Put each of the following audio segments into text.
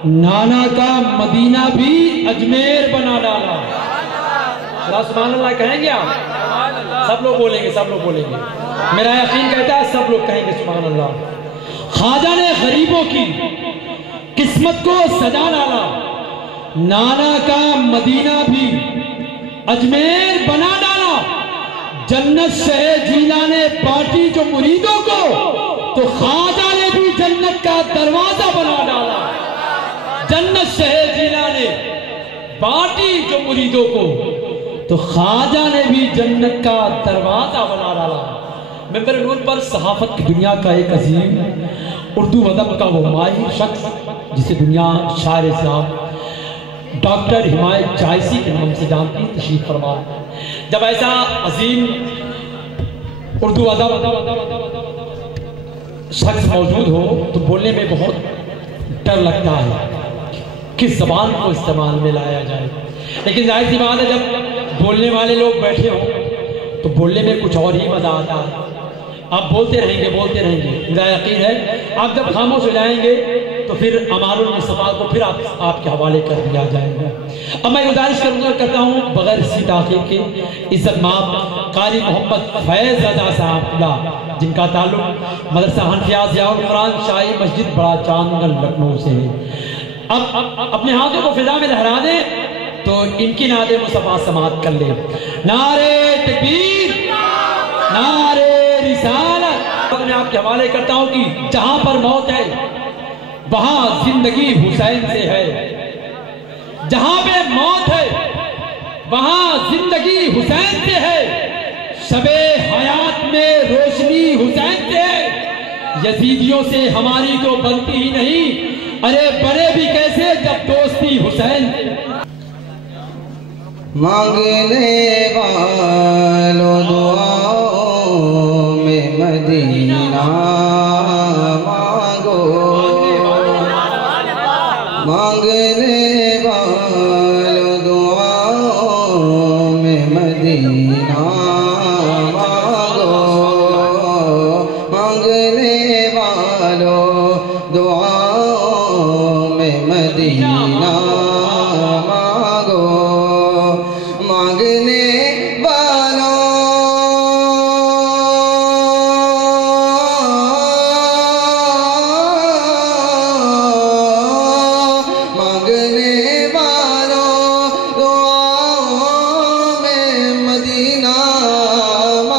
नाना का मदीना भी अजमेर बना डाला। सुभान अल्लाह कहेंगे आप? सब लोग बोलेंगे, सब लोग बोलेंगे। मेरा यकीन कहता है सब लोग कहेंगे सुभान अल्लाह। ख्वाजा ने गरीबों की किस्मत को सजा डाला। नाना का मदीना भी अजमेर बना डाला। जन्नत शहे जीला ने बांटी जो मुरीदों को, तो ख्वाजा ने भी जन्नत का दरवाजा बना डाला। जन्नत शहे जीला ने बांटी जो मुरीदों को, तो ख्वाजा ने भी जन्नत का दरवाजा बना डाला। मेंबर नूर पर सहाफत की दुनिया का एक अजीम उर्दू अदब का वो माहिर शख्स, जिसे दुनिया शायर इस्लाम डॉक्टर हिमायत जायसी के नाम से जानती, तशरीफ फरमा। जब ऐसा अजीम उर्दू अदब शख्स मौजूद हो तो बोलने में बहुत डर लगता है, किस जबान को इस्तेमाल में लाया जाए। लेकिन जाहिर सी बात है, जब बोलने वाले लोग बैठे हों तो बोलने में कुछ और ही मजा आता है। आप बोलते रहेंगे, बोलते रहेंगे। मेरा यकीन है आप जब खामोश हो जाएंगे तो फिर अमारुल मुस्तफा को फिर आपके हवाले कर दिया जाएगा। अब मैं गुजारिश करता हूँ बगैर किसी ताक़ीब के इज्जत माब कारी मोहम्मद फैज़ रज़ा साहब, जिनका ताल्लुक मदरसा हनफिया ज़ियाउल कुरान शाही मस्जिद बड़ा चांदगल लखनऊ से है। अब अपने हाथों को फिजा में लहरा दें तो इनकी नादे मुस्तफा समाअत कर ले। नारे तकबीर, नारे रिसालत। मैं आपके हवाले करता हूँ कि जहां पर मौत है वहां जिंदगी हुसैन से है। जहां पे मौत है वहां जिंदगी हुसैन से है। शबे हयात में रोशनी हुसैन से है। यजीदियों से हमारी तो बनती ही नहीं, अरे बड़े भी कैसे जब दोस्ती हुसैन। मांगने वालों दुआओं में मदीना मांगो, मांगने वालों दुआओं में मदीना मांगो, मांगने वालों दुआओं में मदीना मांगो, मांगने वालों दुआओं में मदीना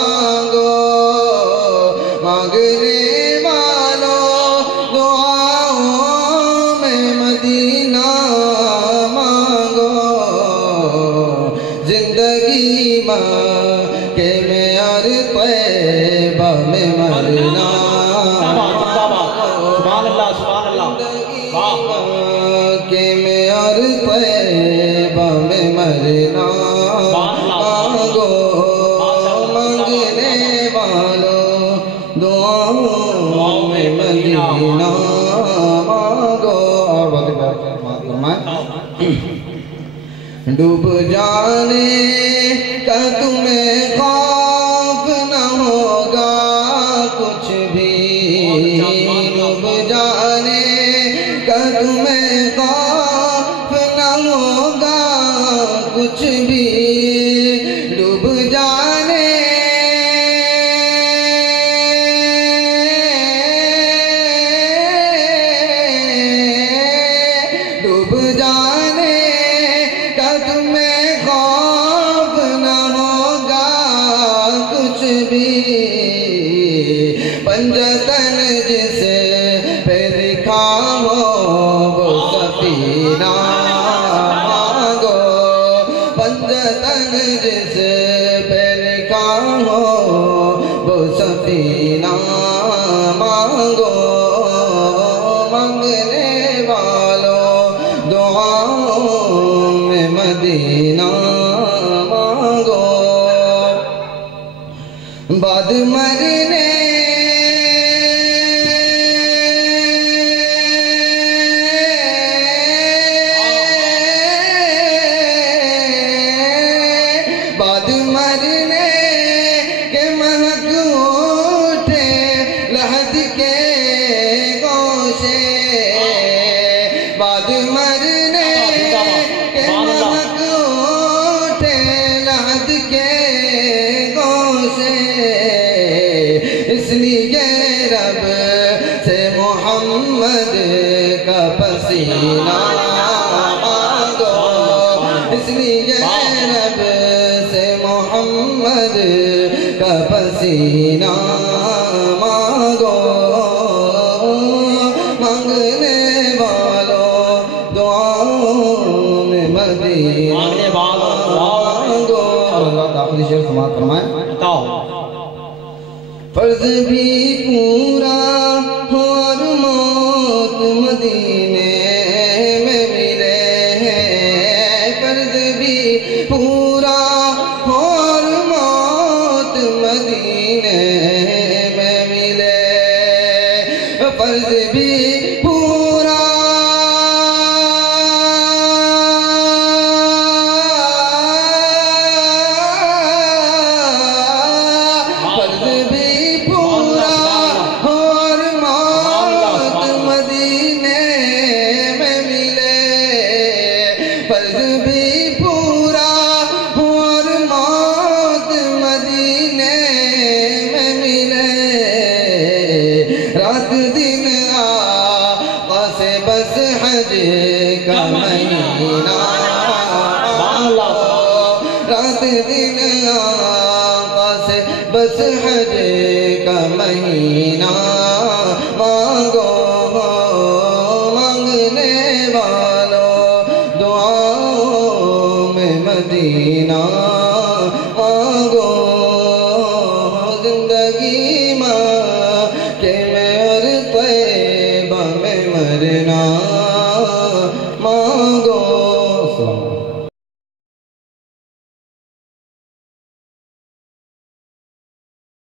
मांगो, मांगने वालों दुआओं में मदीना मांगो। जिंदगी माँ के मेयार तैयबा में मरना, के मेयार तैयबा में मरना मांगो, मांगने वालों दुआओं में मदीना मांगो। डूब जाने का तुम्हें खौफ न होगा कुछ भी, डूब जाने का तुम्हें खौफ न होगा कुछ भी, डूब जाने डूब जाने का तुम्हें खौफ न होगा कुछ भी। पंजतन जिसे पे लिखा हो वो सफीना मांगो, पंजतन जिसे पे लिखा हो वो सफीना मांगो, मांगने वालों दुआओं में मदीना मांगो। बाद मरने बाद मरने के महक उठे लहद के गोशे, बाद मरने के महक उठे लहद के गोशे, इसलिए रब से मोहम्मद का पसीना मांगो, इसलिए रब से मोहम्मद का पसीना मांगो। मांगने वालों दुआओं में मदीना मांगो। और अल्लाह आखिरी शेर समाप्त फरमाए। फर्ज भी पूरा हो और मौत मदीने में मिले हैं, फर्ज भी पूरा हो और मौत मदीने में मिले, फर्ज भी पूरा फर्ज भी पूरा और मौत मदीने में मिले, फर्ज भी पूरा और मौत मदीने में मिले। रात दिन आका से बस हज का महीना, रात दिन आका से बस हज